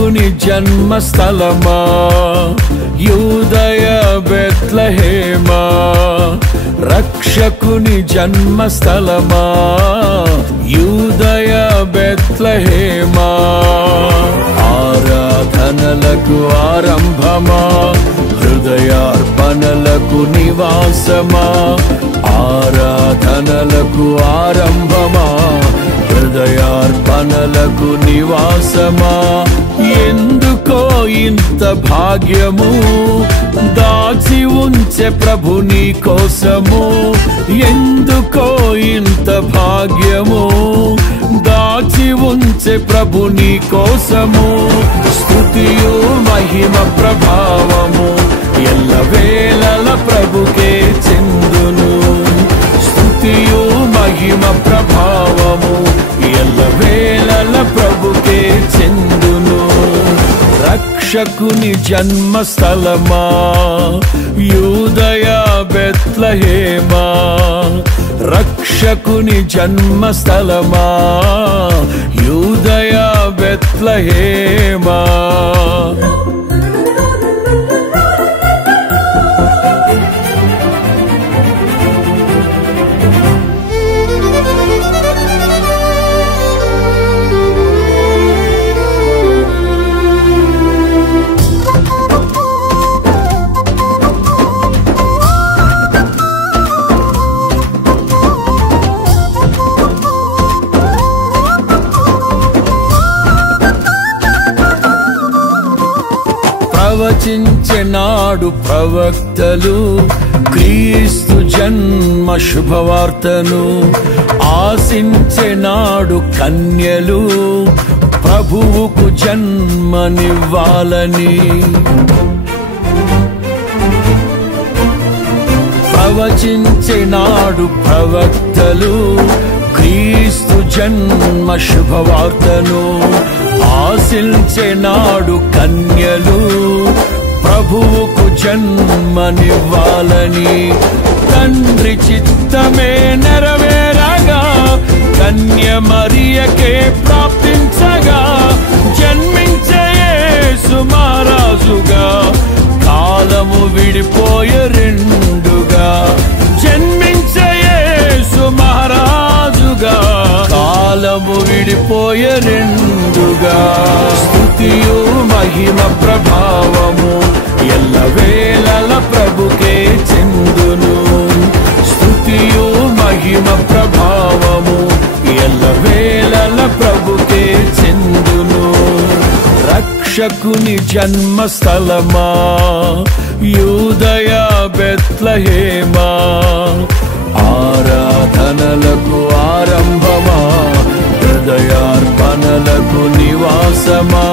రక్షకుని జన్మస్థలమా యూదయ బెత్లెహేమా, రక్షకుని జన్మస్థలమా యూదయ బెత్లెహేమా, ఆరాధనలకు ఆరంభమా హృదయార్పణలకు నివాసమా, ఆరాధనలకు ఆరంభమా హృదయార్పణలకు నివాసమా, ఎందుకో ఇంత భాగ్యము దాచి ఉంచే ప్రభు నీ కోసము, ఎందుకో ఇంత భాగ్యము దాచి ఉంచే ప్రభు నీ కోసము, స్తుతియు మహిమ ప్రభావము ఎల్లవేళల ప్రభుకే చెందును, స్తుతియు మహిమ ప్రభావము ఎల్లవేళల ప్రభుకే చెందును, రక్షకుని జన్మస్థలమా యూదయ బెత్లెహేమా, రక్షకుని జన్మస్థలమా యూదయ బెత్లెహేమా. ప్రవచించెనాడు ప్రవక్తలు క్రీస్తు జన్మ శుభవార్తను, ఆశించెనాడు కన్యలు ప్రభువుకు జన్మనివ్వాలని, ప్రవచించెనాడు ప్రవక్తలు క్రీస్తు జన్మ శుభవార్తను, ఆశించెనాడు కన్యలు ప్రభువుకు జన్మనివ్వాలని, తండ్రి చిత్తమే నెరవేరగా కన్య మరియకే ప్రాప్తించగా, జన్మించే యేసు మహారాజుగా కాలము విడిపోయే రెండుగా, జన్మించే యేసు మహారాజుగా కాలము విడిపోయే రెండుగా, స్తుతియు మహిమ ప్రభావము ఎల్లవేళల ప్రభుకే చెందును, స్తుతియు మహిమ ప్రభావము ఎల్లవేళల ప్రభుకే చెందును, రక్షకుని జన్మస్థలమా యూదయ బెత్లెహేమా, ఆరాధనలకు ఆరంభమా హృదయార్పణలకు నివాసమా.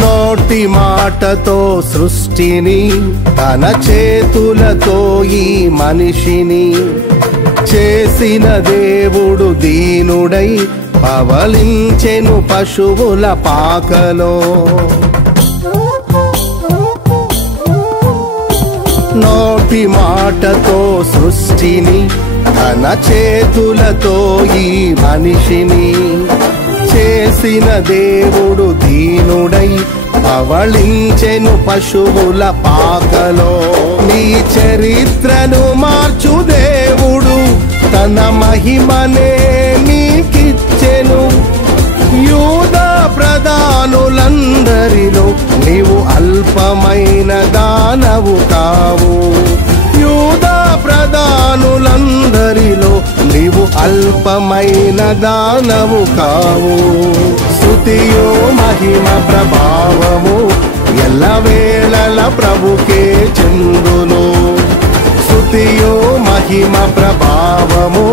నోటి మాటతో సృష్టిని తన చేతులతో ఈ మనిషిని చేసిన దేవుడు దీనుడై పవలించెను పశువుల పాకలో. నోటి మాటతో సృష్టిని తన చేతులతో ఈ మనిషిని చేసిన దేవుడు దీనుడై పవళించెను పశువుల పాకలో. నీ చరిత్రను మార్చు దేవుడు తన మహిమనే నీకిచ్చెను. యూదా ప్రధానులందరిలో నీవు అల్పమైన దానవు కావు. యూదా ప్రధానులందరిలో నీవు అల్పమైన దానవు కావు. స్తుతియు మహిమ ప్రభావము ఎల్లవేళల ప్రభుకే చెందును. స్తుతియు మహిమ ప్రభావము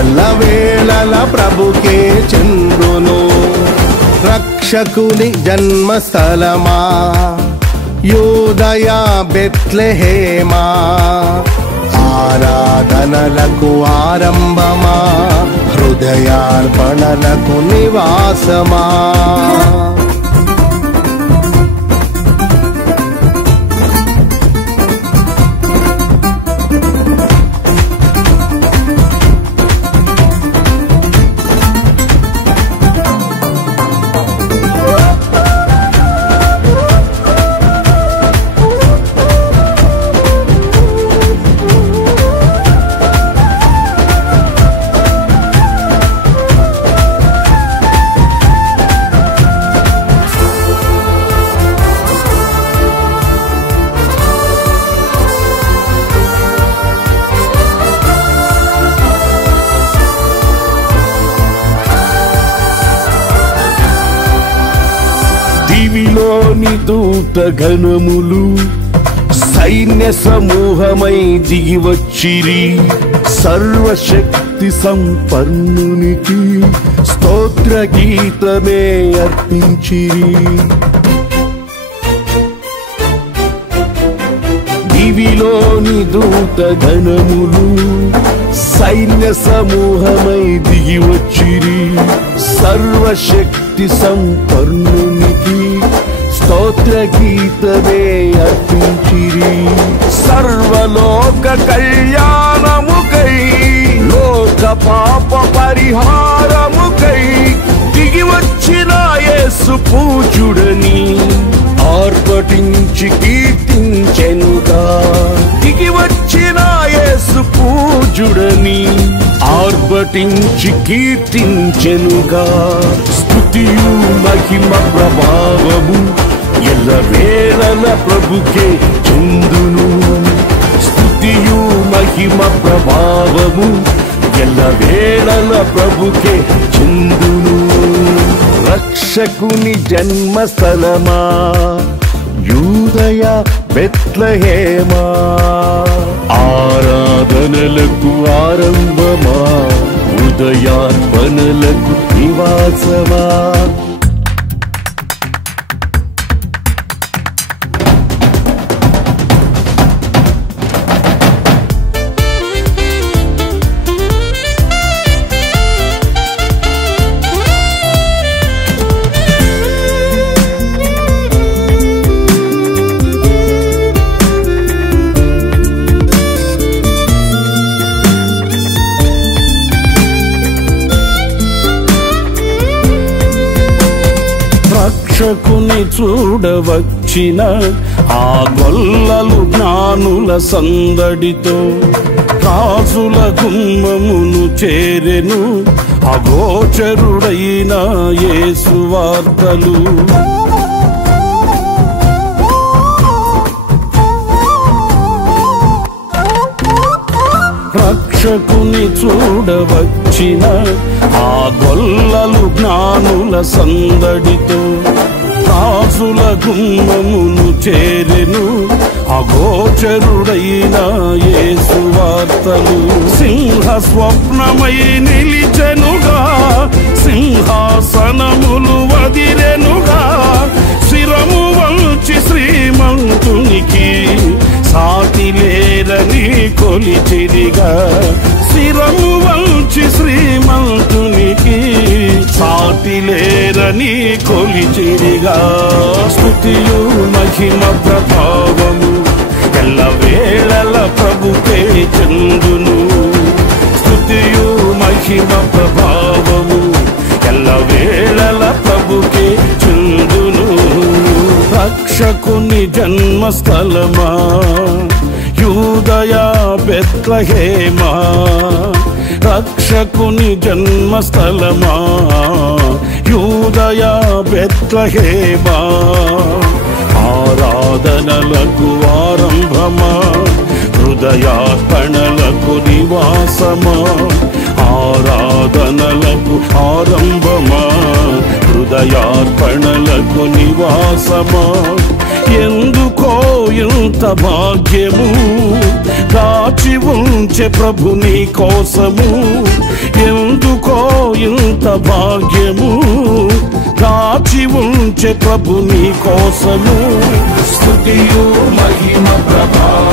ఎల్లవేళల ప్రభుకే చెందును. రక్షకుని జన్మస్థలమా యూదయ బెత్లెహేమా, ఆరాధనలకు ఆరంభమా హృదయార్పణలకు నివాసమా. దివిలోని దూత గణములు సైన్య సమూహమై దిగి వచ్చిరి. సర్వశక్తి సంపన్నునికి స్తోత్ర గీతమే అర్పించిరి. దివిలోని దూత గణములు సైన్య సమూహమై దిగి వచ్చిరి. సర్వశక్తి సంపన్నునికి స్తోత్ర గీతమే అర్పించిరి. సర్వలోక కళ్యాణముకై లోక పాప పరిహారముకై దిగి వచ్చిన యేసు పూజుడని ఆర్భటించి కీర్తించెనుగా. దిగి వచ్చిన యేసు పూజుడని ఆర్భటించి కీర్తించెనుగా. స్తుతియు మహిమ ప్రభావము ఎల్లవేళల ప్రభుకే చెందును. స్తుతియు మహిమ ప్రభావము ఎల్లవేళల ప్రభుకే చెందును. రక్షకుని జన్మస్థలమా యూదయ బెత్లెహేమా, ఆరాధనలకు ఆరంభమా హృదయార్పణలకు నివాసమా. రక్షకుని చూడవచ్చిన ఆ గొల్లలు జ్ఞానుల సందడితో రాజుల గుమ్మమును చేరెను అగోచరుడైన యేసు వార్తలు. రక్షకుని చూడవచ్చిన ఆ గొల్లలు జ్ఞానుల సందడితో రాజుల గుమ్మమును చేరెను అగోచరుడైన యేసు వార్తలు. సింహ స్వప్నమై నిలిచెనుగా, సింహాసనములు వదిరెనుగా. శిరము వంచి శ్రీమంతునికి సాటి లేరని కొలిచిరిగా. శిరము వంచి శ్రీమంతునికి సాటి లేరని కొలిచిరిగా. స్తుతియు మహిమ ప్రభావము ఎల్లవేళల ప్రభుకే చెందును. స్తుతియు మహిమ ప్రభావము ఎల్లవేళల ప్రభుకే చెందును. రక్షకుని జన్మస్థలమా యూదయ బెత్లెహేమా, రక్షకుని జన్మస్థలమా యూదయ బెత్లెహేమా, ఆరాధనలకు ఆరంభమా హృదయార్పణలకు నివాసమా, ఆరాధనలకు ఆరంభమా, హృదయార్పణలకు నివాసమా. ఎందుకో ఇంత భాగ్యము దాచి ఉంచే ప్రభు నీ కోసము. ఎందుకో ఇంత భాగ్యము దాచి ఉంచే ప్రభు నీ కోసము. స్తుతియు మహిమ ప్రభావ